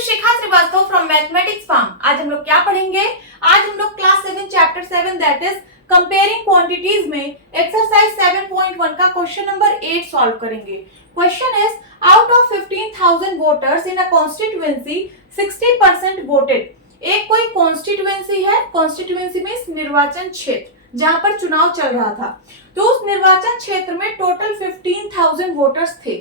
Shikha Srivastava from mathematics farm. आज हम लोग क्या पढ़ेंगे? आज हम लोग class 7 chapter 7 that is comparing quantities में एक्सरसाइज 7.1 का क्वेश्चन नंबर 8 सॉल्व करेंगे। Question is out of 15,000 voters in a constituency 60% voted. एक कोई कॉन्स्टिट्यूएंसी है, कॉन्स्टिट्यूएंसी मींस निर्वाचन क्षेत्र जहां पर चुनाव चल रहा था, तो उस निर्वाचन क्षेत्र में टोटल 15,000 वोटर्स थे।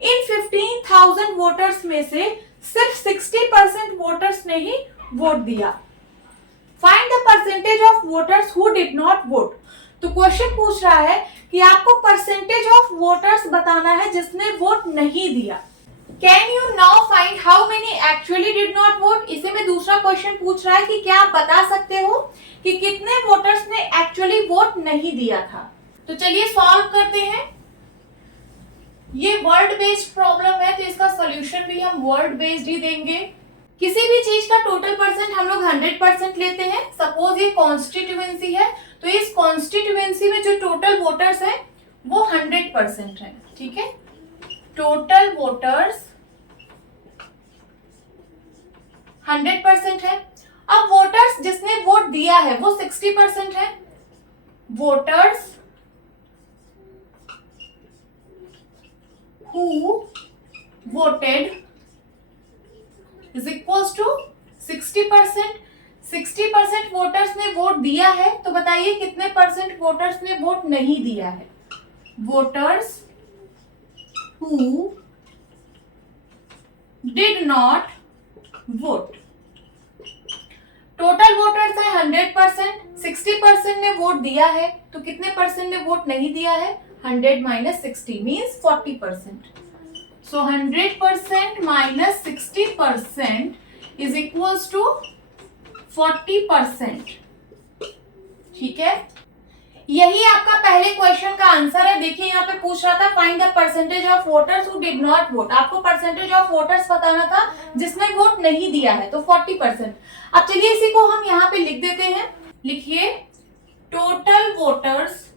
इन 15,000 वोटर्स में से सिर्फ 60% वोटर्स ने ही वोट दिया। Find the percentage of voters who did not vote. तो क्वेश्चन पूछ रहा है कि आपको परसेंटेज ऑफ वोटर्स बताना है जिसने वोट नहीं दिया। Can you now find how many actually did not vote. इसे में दूसरा क्वेश्चन पूछ रहा है कि क्या आप बता सकते हो कि कितने वोटर्स ने एक्चुअली वोट नहीं दिया था। तो चलिए सॉल्व करते हैं। ये वर्ड बेस्ड प्रॉब्लम है तो इसका सॉल्यूशन भी हम वर्ड बेस्ड ही देंगे। किसी भी चीज का टोटल परसेंट हम लोग 100% लेते हैं। सपोज ये कॉन्स्टिट्यूएंसी है तो इस कॉन्स्टिट्यूएंसी में जो टोटल वोटर्स है वो 100% है। ठीक है, टोटल वोटर्स 100% है। अब वोटर्स जिसने वोट दिया है वो 60% है। Voters who voted is equals to 60%। 60% voters ने वोट दिया है तो बताइए कितने परसेंट वोटर्स ने वोट नहीं दिया है। Voters who did not vote। Total voters है 100%, 60% ने वोट दिया है तो कितने परसेंट ने वोट नहीं दिया है? 100 minus 60 means 40%. So 100% minus 60% is equals to 40%. ठीक है, यही आपका पहले क्वेश्चन का आंसर है। देखिए यहाँ पे पूछ रहा था find the percentage of voters who did not vote. आपको परसेंटेज ऑफ वोटर्स बताना था जिसने वोट नहीं दिया है, तो 40%। अब चलिए इसी को हम यहाँ पे लिख देते हैं। लिखिए total voters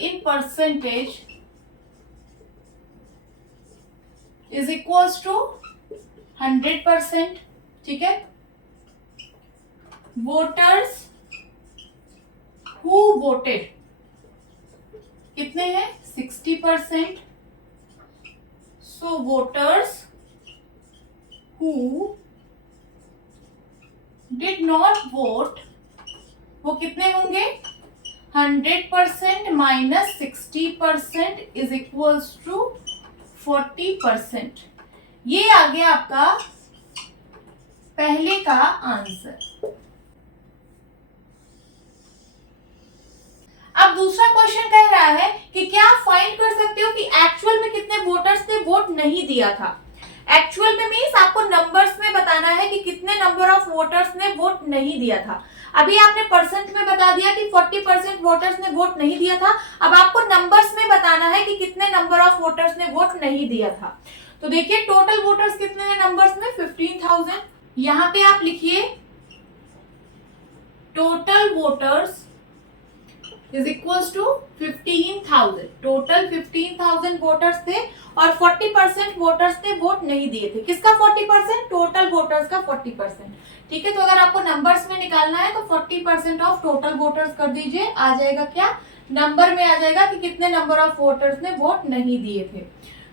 in percentage is equals to 100%। ठीक है, वोटर्स who voted कितने हैं? 60%। सो voters who did not vote वो कितने होंगे? 100% minus 60% is equals to 40%। ये आ गया आपका पहले का आंसर। अब दूसरा क्वेश्चन कह रहा है कि क्या आप फाइंड कर सकते हो कि एक्चुअल में कितने वोटर्स ने वोट नहीं दिया था। एक्चुअल में मींस आपको नंबर्स में बताना है कि कितने नंबर ऑफ वोटर्स ने वोट नहीं दिया था। अभी आपने परसेंट में बता दिया कि 40% वोटर्स ने वोट नहीं दिया था। अब आपको नंबर्स में बताना है कि कितने नंबर ऑफ वोटर्स ने वोट नहीं दिया था। तो देखिए टोटल वोटर्स कितने हैं नंबर्स में? 15,000। यहाँ पे आप लिखिए total voters is equals to 15,000। Total 15,000 voters थे और 40% वोटर्स ने वोट नहीं दिए थे। किसका 40%? टोटल वोटर्स का 40%। ठीक है, तो अगर आपको नंबर्स में निकालना है तो 40% ऑफ टोटल वोटर्स कर दीजिए। आ जाएगा क्या? नंबर में आ जाएगा कि कितने नंबर ऑफ वोटर्स ने वोट नहीं दिए थे।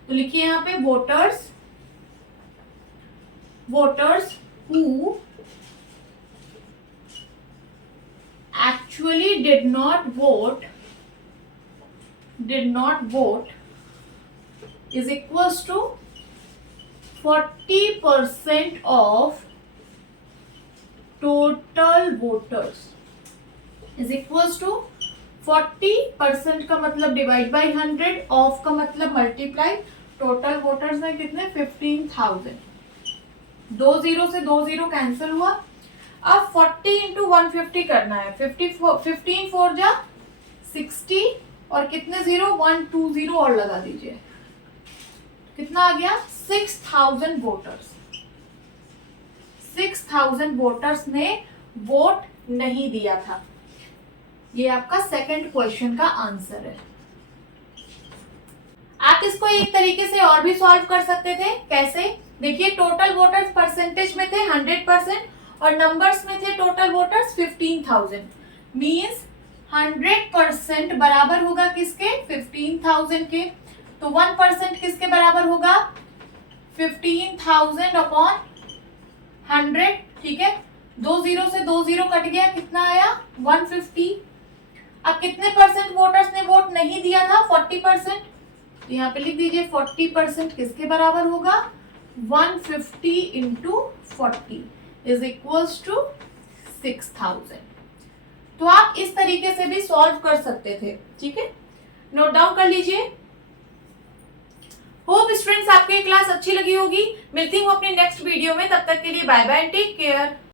तो लिखिए यहाँ पे voters who actually did not vote is equals to 40% of total voters is equals to 40% का मतलब डिवाइड बाई 100, ऑफ का मतलब मल्टीप्लाई। टोटल वोटर्स है कितने? 15,000। 2 0 से 2 0 कैंसिल हुआ। अब 40 इंटू 150 करना है। 15 4 जा 60 और कितने 0? 1 2 0 और लगा दीजिए। कितना आ गया? 6,000 वोटर्स। 6,000 वोटर्स ने वोट नहीं दिया था। ये आपका सेकंड क्वेश्चन का आंसर है। आप इसको एक तरीके से और भी सॉल्व कर सकते थे। कैसे? देखिए, टोटल वोटर्स परसेंटेज में थे 100% और नंबर्स में थे टोटल वोटर्स 15,000। मीन्स 100% बराबर होगा किसके? 15,000 के। तो 1% किसके बराबर होगा? 15,000 अपॉन 100। ठीक है, 2 जीरो से 2 जीरो कट गया, कितना आया? 150। अब कितने परसेंट वोटर्स ने वोट नहीं दिया था? 40%। यहाँ पे लिख दीजिए 40% किसके बराबर होगा? 150 इंटू 40 इज इक्वल्स टू 6,000। तो आप इस तरीके से भी सॉल्व कर सकते थे। ठीक है, नोट डाउन कर लीजिए। होप स्टूडेंट्स आपको ये क्लास अच्छी लगी होगी। मिलती हूँ अपने नेक्स्ट वीडियो में, तब तक के लिए bye bye and take care.